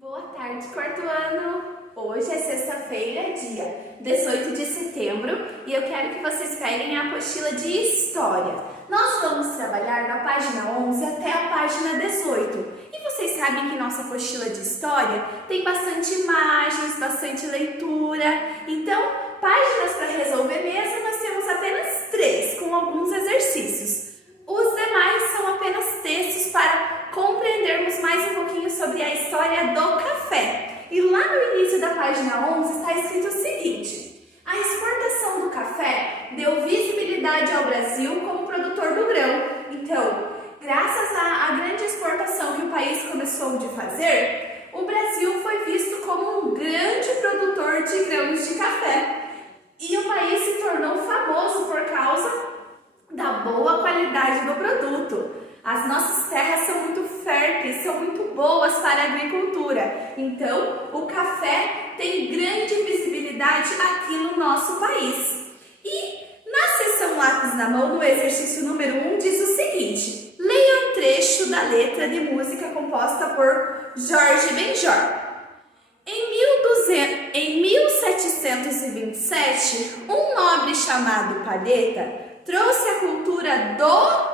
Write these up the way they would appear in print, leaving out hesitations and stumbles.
Boa tarde, quarto ano! Hoje é sexta-feira, dia 18 de setembro, e eu quero que vocês peguem a apostila de História. Nós vamos trabalhar da página 11 até a página 18. E vocês sabem que nossa apostila de História tem bastante imagens, bastante leitura. Então, páginas para resolver mesmo, nós temos apenas 3, com alguns exercícios. Os demais são apenas textos para compreendermos mais um pouquinho sobre a história do café. E lá no início da página 11 está escrito o seguinte: a exportação do café deu visibilidade ao Brasil como produtor do grão. Então, graças à grande exportação que o país começou de fazer, o Brasil foi visto como um grande produtor de grãos de café. E o país se tornou famoso por causa da boa qualidade do produto. As nossas terras são muito férteis, são muito boas para a agricultura. Então, o café tem grande visibilidade aqui no nosso país. E na seção lápis na mão, no exercício número 1, diz o seguinte: leia um trecho da letra de música composta por Jorge Benjor. Em 1727, um nobre chamado Palheta trouxe a cultura do...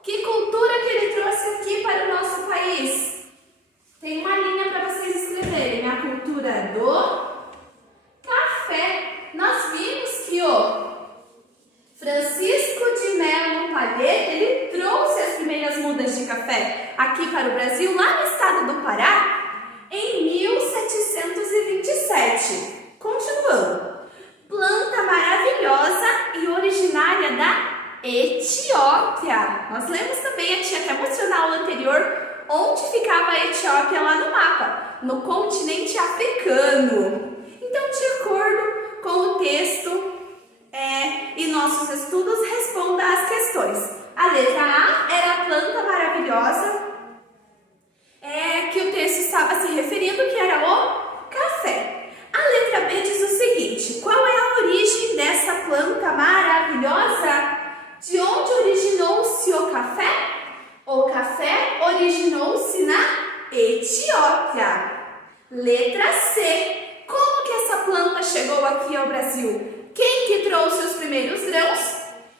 Que cultura que ele trouxe aqui para o nosso país? Tem uma linha para vocês escreverem. A cultura do café. Nós vimos que o Francisco de Melo Palheta, ele trouxe as primeiras mudas de café aqui para o Brasil, lá no estado do Pará, em 1727. Continuando. Planta maravilhosa e originária da Etiópia. Nós lemos também, eu tinha até mostrado na aula anterior, onde ficava a Etiópia lá no mapa, no continente africano. Então, de acordo com o texto e nossos estudos, responda às questões. A letra A era a planta maravilhosa, que o texto estava se referindo, que era o café. A letra B diz o seguinte: qual é a origem dessa planta maravilhosa? De onde originou-se o café? O café originou-se na Etiópia. Letra C. Como que essa planta chegou aqui ao Brasil? Quem que trouxe os primeiros grãos?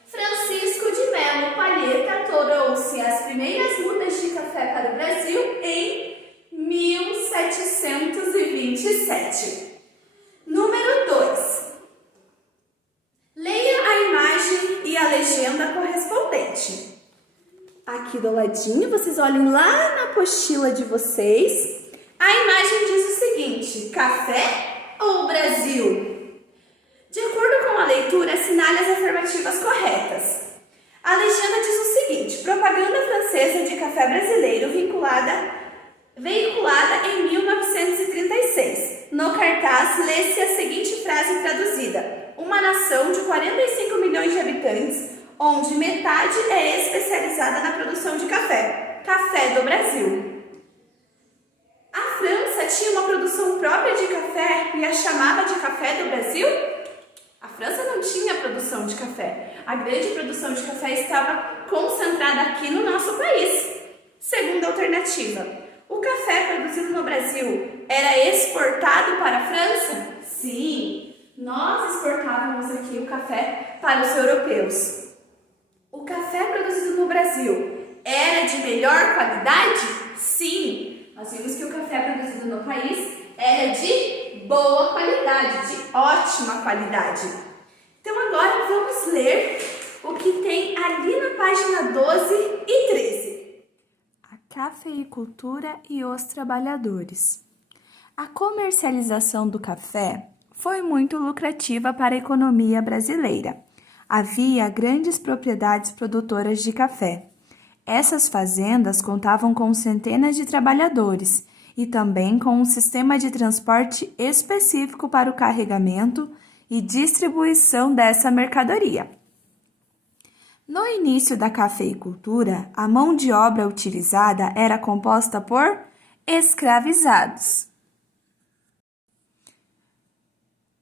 Francisco de Melo Palheta trouxe as primeiras mudas de café para o Brasil em 1727. Número 2. Leia a imagem e a legenda correspondente. Aqui do ladinho, vocês olhem lá na apostila de vocês. A imagem diz o seguinte: café ou Brasil? De acordo com a leitura, assinale as afirmativas corretas. A legenda diz o seguinte: propaganda francesa de café brasileiro veiculada em 1936. No cartaz, lê-se a seguinte frase traduzida: uma nação de 45 milhões de habitantes, onde metade é especializada na produção de café. Café do Brasil. A França tinha uma produção própria de café e a chamava de café do Brasil? A França não tinha produção de café. A grande produção de café estava concentrada aqui no nosso país. Segunda alternativa: o café produzido no Brasil era exportado para a França? Sim, nós exportávamos aqui o café para os europeus. O café produzido no Brasil era de melhor qualidade? Sim, nós vimos que o café produzido no país era de boa qualidade, de ótima qualidade. Então agora vamos ler o que tem ali na página 12 e 13. A cafeicultura e os trabalhadores. A comercialização do café foi muito lucrativa para a economia brasileira. Havia grandes propriedades produtoras de café. Essas fazendas contavam com centenas de trabalhadores e também com um sistema de transporte específico para o carregamento e distribuição dessa mercadoria. No início da cafeicultura, a mão de obra utilizada era composta por escravizados.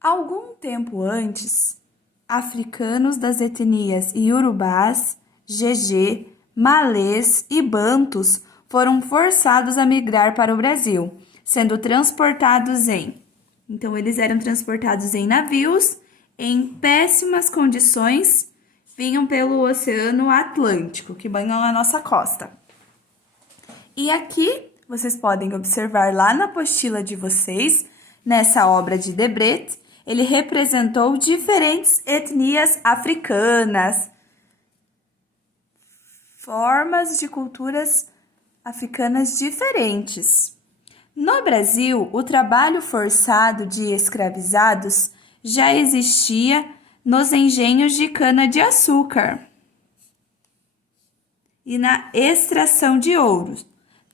Algum tempo antes, africanos das etnias iorubás, Jeje, malês e bantus foram forçados a migrar para o Brasil. sendo transportados Então, eles eram transportados em navios, em péssimas condições, vinham pelo Oceano Atlântico, que banham a nossa costa. E aqui, vocês podem observar lá na apostila de vocês, nessa obra de Debret, ele representou diferentes etnias africanas, formas de culturas africanas diferentes. No Brasil, o trabalho forçado de escravizados já existia nos engenhos de cana-de-açúcar e na extração de ouro.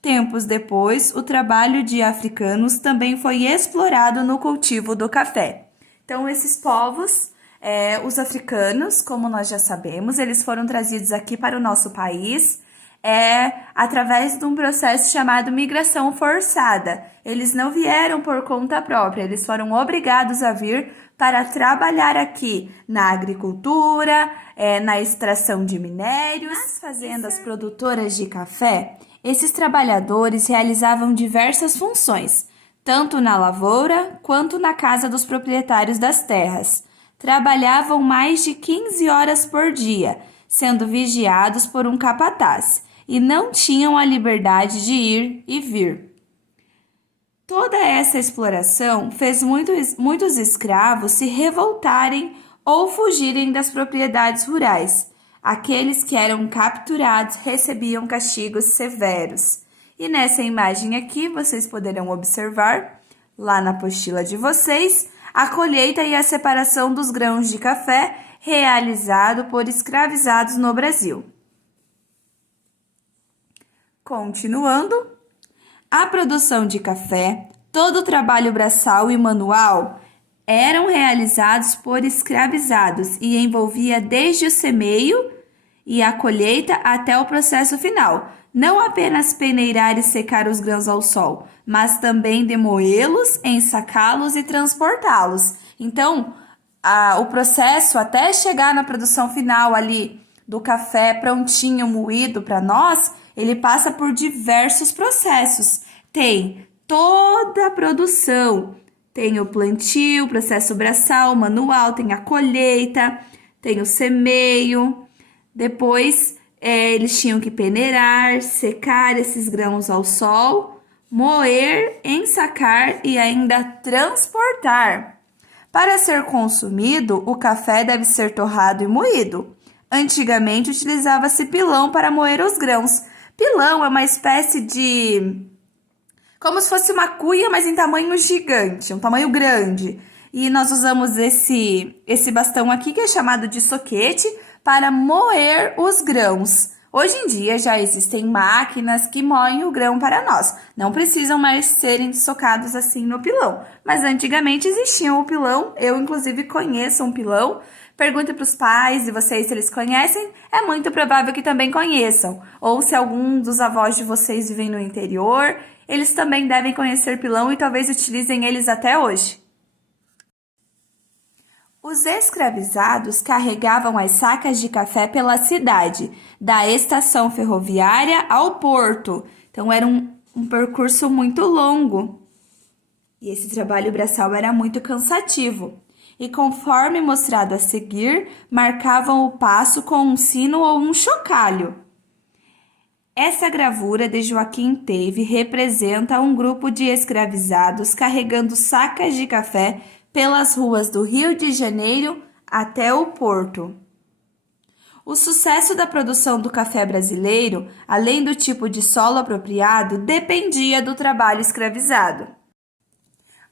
Tempos depois, o trabalho de africanos também foi explorado no cultivo do café. Então, esses povos, os africanos, como nós já sabemos, eles foram trazidos aqui para o nosso país através de um processo chamado migração forçada. Eles não vieram por conta própria, eles foram obrigados a vir para trabalhar aqui na agricultura, na extração de minérios. Nas fazendas produtoras de café, esses trabalhadores realizavam diversas funções, tanto na lavoura quanto na casa dos proprietários das terras. Trabalhavam mais de 15 horas por dia, sendo vigiados por um capataz, e não tinham a liberdade de ir e vir. Toda essa exploração fez muitos escravos se revoltarem ou fugirem das propriedades rurais. Aqueles que eram capturados recebiam castigos severos. E nessa imagem aqui, vocês poderão observar, lá na apostila de vocês, a colheita e a separação dos grãos de café realizado por escravizados no Brasil. Continuando, a produção de café, todo o trabalho braçal e manual eram realizados por escravizados e envolvia desde o semeio e a colheita até o processo final. Não apenas peneirar e secar os grãos ao sol, mas também demoê-los, ensacá-los e transportá-los. Então, o processo até chegar na produção final ali do café prontinho, moído para nós, ele passa por diversos processos. Tem toda a produção, tem o plantio, o processo braçal, manual, tem a colheita, tem o semeio. Depois, eles tinham que peneirar, secar esses grãos ao sol, moer, ensacar e ainda transportar. Para ser consumido, o café deve ser torrado e moído. Antigamente, utilizava-se pilão para moer os grãos. Pilão é uma espécie de... como se fosse uma cuia, mas em tamanho gigante, um tamanho grande. E nós usamos esse bastão aqui, que é chamado de soquete, para moer os grãos. Hoje em dia já existem máquinas que moem o grão para nós. Não precisam mais serem socados assim no pilão. Mas antigamente existia o pilão. Eu, inclusive, conheço um pilão. Pergunte para os pais de vocês se eles conhecem. É muito provável que também conheçam. Ou se algum dos avós de vocês vivem no interior, eles também devem conhecer pilão e talvez utilizem eles até hoje. Os escravizados carregavam as sacas de café pela cidade, da estação ferroviária ao porto. Então, era um percurso muito longo. E esse trabalho braçal era muito cansativo. E conforme mostrado a seguir, marcavam o passo com um sino ou um chocalho. Essa gravura de Joaquim Teve representa um grupo de escravizados carregando sacas de café pelas ruas do Rio de Janeiro até o Porto. O sucesso da produção do café brasileiro, além do tipo de solo apropriado, dependia do trabalho escravizado.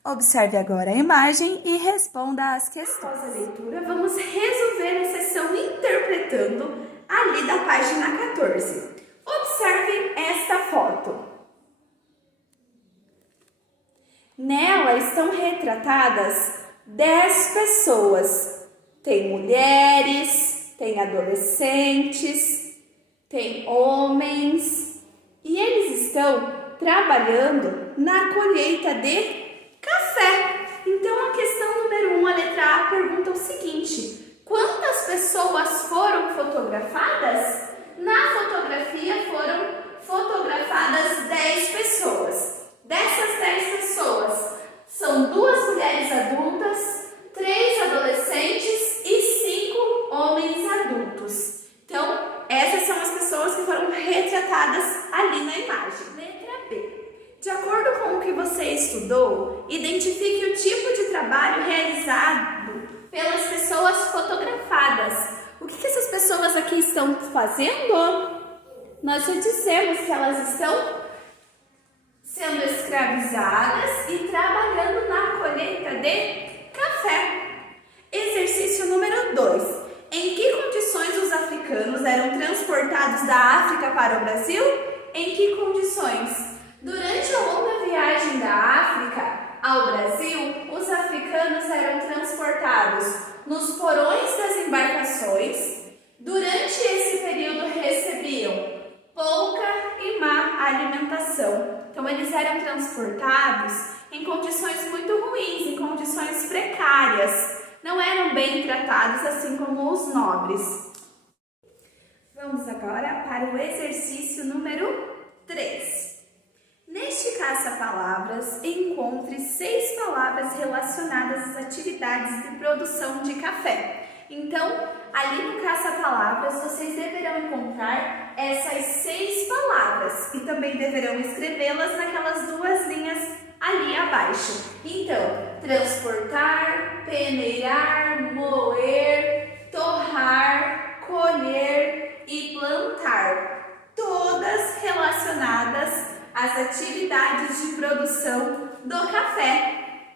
Observe agora a imagem e responda às questões. Após a leitura, vamos resolver a seção interpretando ali da página 14. Observe esta foto. Nela estão retratadas 10 pessoas. Tem mulheres, tem adolescentes, tem homens. E eles estão trabalhando na colheita de café. Então, a questão número 1, a letra A, pergunta o seguinte: quantas pessoas foram fotografadas? Na fotografia foram fotografadas 10 pessoas. Dessas 10 De acordo com o que você estudou, identifique o tipo de trabalho realizado pelas pessoas fotografadas. O que essas pessoas aqui estão fazendo? Nós já dissemos que elas estão sendo escravizadas e trabalhando na colheita de café. Exercício número 2. Em que condições os africanos eram transportados da África para o Brasil? Em que condições? Durante a longa viagem da África ao Brasil, os africanos eram transportados nos porões das embarcações. Durante esse período recebiam pouca e má alimentação. Então eles eram transportados em condições muito ruins, em condições precárias. Não eram bem tratados assim como os nobres. Vamos agora para o exercício número 3. Neste caça-palavras, encontre 6 palavras relacionadas às atividades de produção de café. Então, ali no caça-palavras, vocês deverão encontrar essas 6 palavras e também deverão escrevê-las naquelas 2 linhas ali abaixo. Então, transportar, peneirar, moer, torrar, colher e plantar. Todas relacionadas às atividades de produção do café.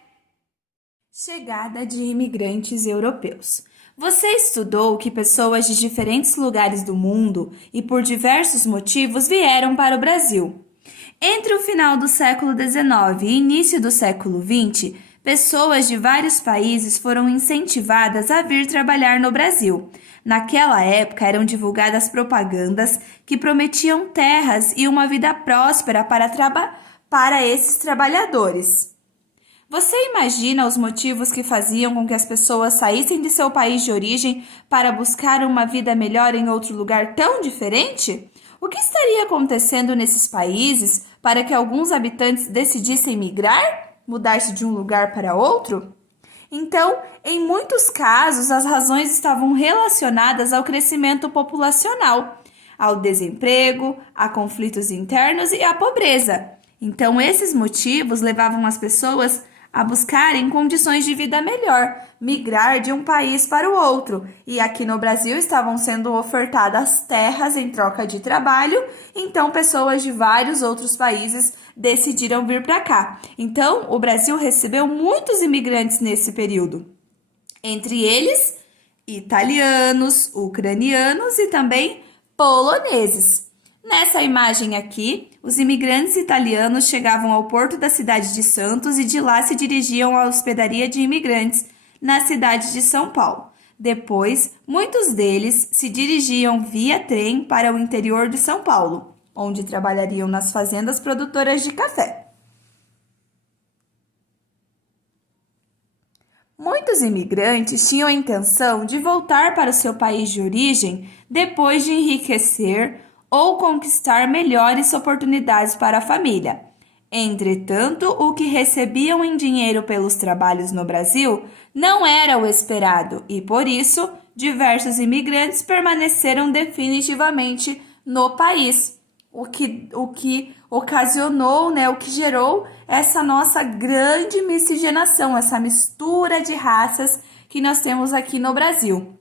Chegada de imigrantes europeus. Você estudou que pessoas de diferentes lugares do mundo e por diversos motivos vieram para o Brasil. Entre o final do século XIX e início do século XX, pessoas de vários países foram incentivadas a vir trabalhar no Brasil. Naquela época eram divulgadas propagandas que prometiam terras e uma vida próspera para esses trabalhadores. Você imagina os motivos que faziam com que as pessoas saíssem de seu país de origem para buscar uma vida melhor em outro lugar tão diferente? O que estaria acontecendo nesses países para que alguns habitantes decidissem migrar, mudar-se de um lugar para outro? Então, em muitos casos, as razões estavam relacionadas ao crescimento populacional, ao desemprego, a conflitos internos e à pobreza. Então, esses motivos levavam as pessoas a buscarem condições de vida melhor, migrar de um país para o outro. E aqui no Brasil estavam sendo ofertadas terras em troca de trabalho, então pessoas de vários outros países decidiram vir para cá. Então, o Brasil recebeu muitos imigrantes nesse período. Entre eles, italianos, ucranianos e também poloneses. Nessa imagem aqui, os imigrantes italianos chegavam ao porto da cidade de Santos e de lá se dirigiam à hospedaria de imigrantes na cidade de São Paulo. Depois, muitos deles se dirigiam via trem para o interior de São Paulo, onde trabalhariam nas fazendas produtoras de café. Muitos imigrantes tinham a intenção de voltar para o seu país de origem depois de enriquecer ou conquistar melhores oportunidades para a família. Entretanto, o que recebiam em dinheiro pelos trabalhos no Brasil não era o esperado e, por isso, diversos imigrantes permaneceram definitivamente no país, o que ocasionou, o que gerou essa nossa grande miscigenação, essa mistura de raças que nós temos aqui no Brasil.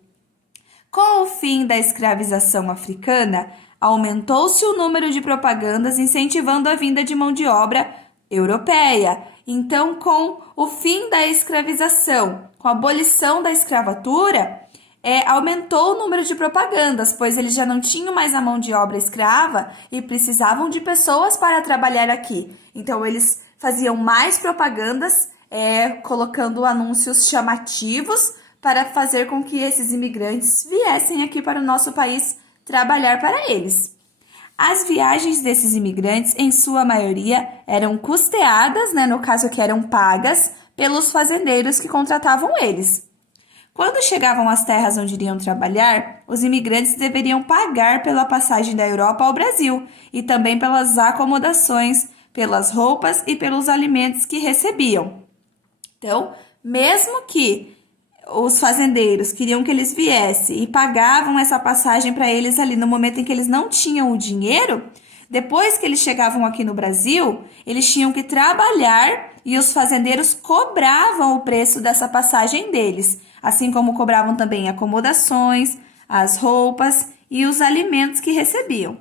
Com o fim da escravização africana, aumentou-se o número de propagandas incentivando a vinda de mão de obra europeia. Então, com o fim da escravização, com a abolição da escravatura, aumentou o número de propagandas, pois eles já não tinham mais a mão de obra escrava e precisavam de pessoas para trabalhar aqui. Então, eles faziam mais propagandas, colocando anúncios chamativos para fazer com que esses imigrantes viessem aqui para o nosso país trabalhar para eles. As viagens desses imigrantes, em sua maioria, eram custeadas, no caso que eram pagas, pelos fazendeiros que contratavam eles. Quando chegavam às terras onde iriam trabalhar, os imigrantes deveriam pagar pela passagem da Europa ao Brasil e também pelas acomodações, pelas roupas e pelos alimentos que recebiam. Então, mesmo que os fazendeiros queriam que eles viessem e pagavam essa passagem para eles ali no momento em que eles não tinham o dinheiro, Depois que eles chegavam aqui no Brasil, eles tinham que trabalhar e os fazendeiros cobravam o preço dessa passagem deles, assim como cobravam também acomodações, as roupas e os alimentos que recebiam.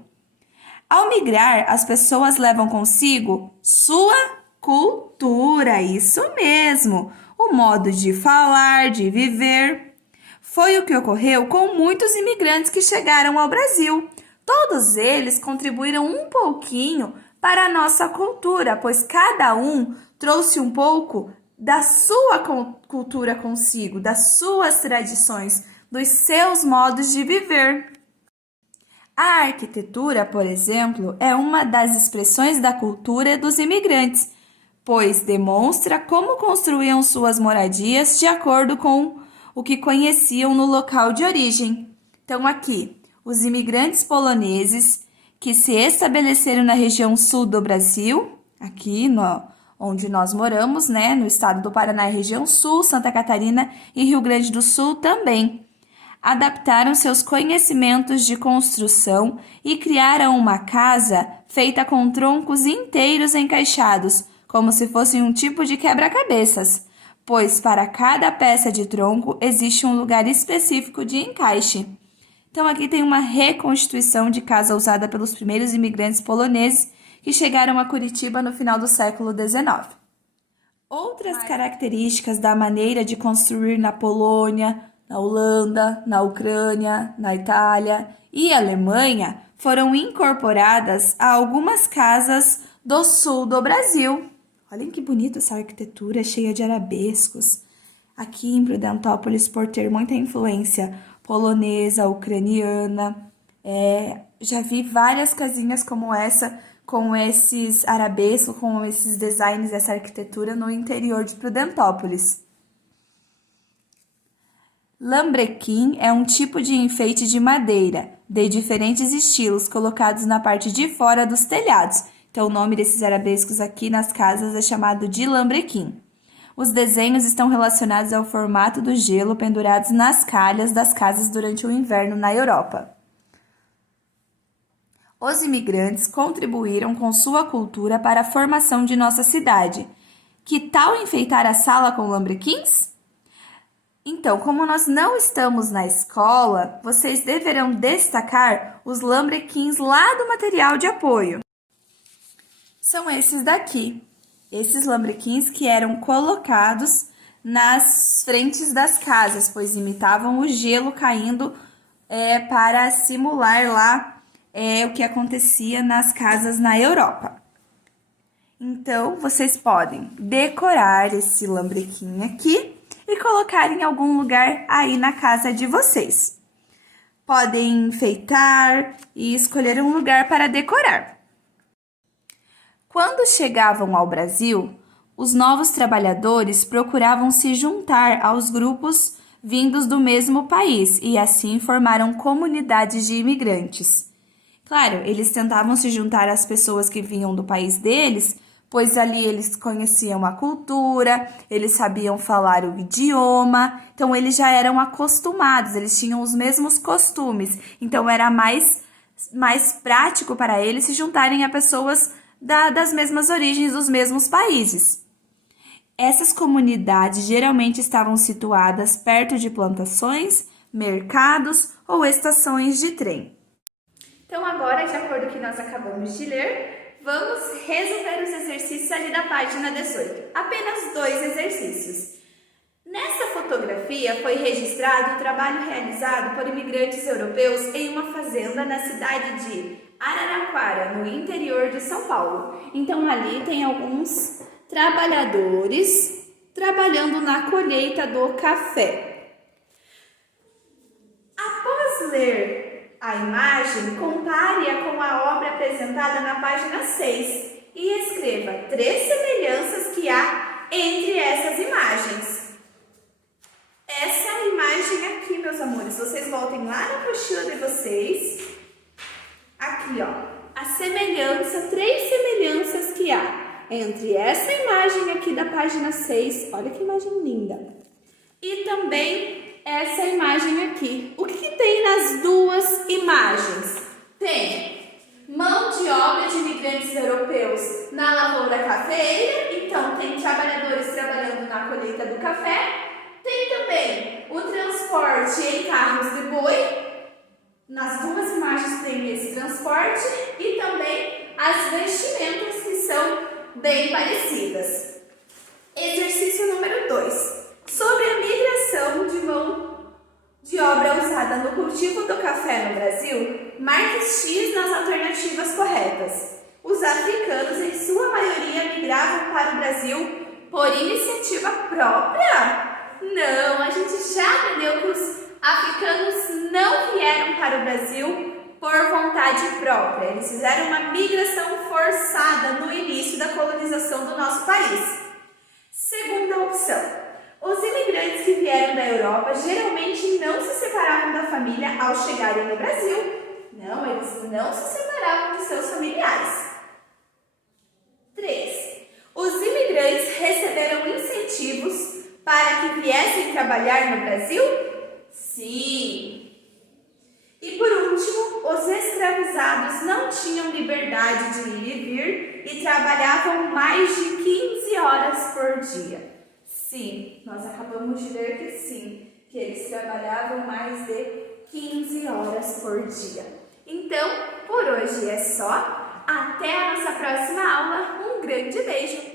Ao migrar, as pessoas levam consigo sua cultura, isso mesmo, o modo de falar, de viver. Foi o que ocorreu com muitos imigrantes que chegaram ao Brasil. Todos eles contribuíram um pouquinho para a nossa cultura, pois cada um trouxe um pouco da sua cultura consigo, das suas tradições, dos seus modos de viver. A arquitetura, por exemplo, é uma das expressões da cultura dos imigrantes, pois demonstra como construíam suas moradias de acordo com o que conheciam no local de origem. Então, aqui, os imigrantes poloneses que se estabeleceram na região sul do Brasil, aqui onde nós moramos, né, no estado do Paraná, região sul, Santa Catarina e Rio Grande do Sul também, adaptaram seus conhecimentos de construção e criaram uma casa feita com troncos inteiros encaixados, como se fossem um tipo de quebra-cabeças, pois para cada peça de tronco existe um lugar específico de encaixe. Então, aqui tem uma reconstituição de casa usada pelos primeiros imigrantes poloneses que chegaram a Curitiba no final do século XIX. Outras características da maneira de construir na Polônia, na Holanda, na Ucrânia, na Itália e Alemanha foram incorporadas a algumas casas do sul do Brasil. Olhem que bonita essa arquitetura cheia de arabescos. Aqui em Prudentópolis, por ter muita influência polonesa, ucraniana, já vi várias casinhas como essa, com esses arabescos, com esses designs, essa arquitetura no interior de Prudentópolis. Lambrequim é um tipo de enfeite de madeira, de diferentes estilos, colocados na parte de fora dos telhados. Então, o nome desses arabescos aqui nas casas é chamado de lambrequim. Os desenhos estão relacionados ao formato do gelo pendurados nas calhas das casas durante o inverno na Europa. Os imigrantes contribuíram com sua cultura para a formação de nossa cidade. Que tal enfeitar a sala com lambrequins? Então, como nós não estamos na escola, vocês deverão destacar os lambrequins lá do material de apoio. São esses daqui. Esses lambrequins que eram colocados nas frentes das casas, pois imitavam o gelo caindo para simular lá o que acontecia nas casas na Europa. Então, vocês podem decorar esse lambrequim aqui e colocar em algum lugar aí na casa de vocês. Podem enfeitar e escolher um lugar para decorar. Quando chegavam ao Brasil, os novos trabalhadores procuravam se juntar aos grupos vindos do mesmo país e assim formaram comunidades de imigrantes. Claro, eles tentavam se juntar às pessoas que vinham do país deles, pois ali eles conheciam a cultura, eles sabiam falar o idioma, então eles já eram acostumados, eles tinham os mesmos costumes, então era mais prático para eles se juntarem a pessoas das mesmas origens, dos mesmos países. Essas comunidades geralmente estavam situadas perto de plantações, mercados ou estações de trem. Então agora, de acordo com o que nós acabamos de ler, vamos resolver os exercícios ali da página 18. Apenas 2 exercícios. Nessa fotografia foi registrado o trabalho realizado por imigrantes europeus em uma fazenda na cidade de Araraquara, no interior de São Paulo. Então, ali tem alguns trabalhadores trabalhando na colheita do café. Após ler a imagem, compare-a com a obra apresentada na página 6 e escreva 3 semelhanças que há entre essas imagens. Essa imagem aqui, meus amores, vocês voltem lá na apostila de vocês. Aqui, ó, a semelhança, 3 semelhanças que há entre essa imagem aqui da página 6, olha que imagem linda, e também essa imagem aqui. O que tem nas duas imagens? Tem mão de obra de imigrantes europeus na lavoura cafeeira, então tem trabalhadores trabalhando na colheita do café. Tem também o transporte em carros de boi, nas duas imagens tem esse transporte, e também as vestimentas que são bem parecidas. Exercício número 2. Sobre a migração de mão de obra usada no cultivo do café no Brasil, marque X nas alternativas corretas. Os africanos, em sua maioria, migravam para o Brasil por iniciativa própria? Não, a gente já aprendeu que os africanos não vieram para o Brasil por vontade própria. Eles fizeram uma migração forçada no início da colonização do nosso país. Segunda opção. Os imigrantes que vieram da Europa geralmente não se separavam da família ao chegarem no Brasil. Não, eles não se separavam de seus familiares. 3. Os imigrantes receberam incentivos para que viessem trabalhar no Brasil? Sim. E por último, os escravizados não tinham liberdade de ir e vir e trabalhavam mais de 15 horas por dia. Sim, nós acabamos de ver que sim, que eles trabalhavam mais de 15 horas por dia. Então, por hoje é só. Até a nossa próxima aula. Um grande beijo!